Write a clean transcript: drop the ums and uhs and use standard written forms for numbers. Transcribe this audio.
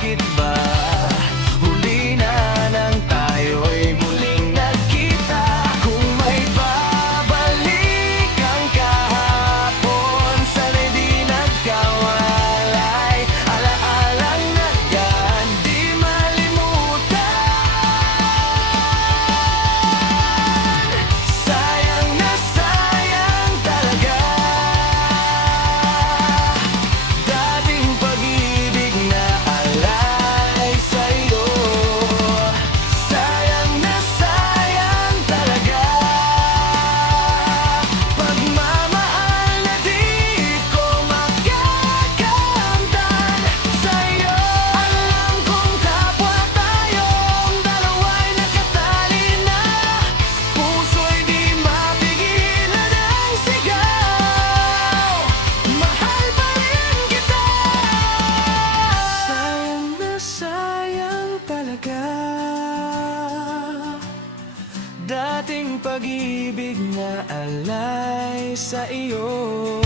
bakit ba huli na nang tayo'y muling nagkita? Kung may babalik ang kahapon, sana'y di nagkawalay. Alaalang nagyan, di malimutan. Sayang na sayang talaga, dating pag-ibig na alay sa'yo. Sayang na sayang talaga, pagmamahal na di ko makakamtan sa'yo. Alam kong kapwa tayong dalawa'y nakatali na, puso'y di mapigilan ang sigaw. Mahal pa rin kita. Sayang na sayang talaga, dating pag-ibig na alay sa iyo.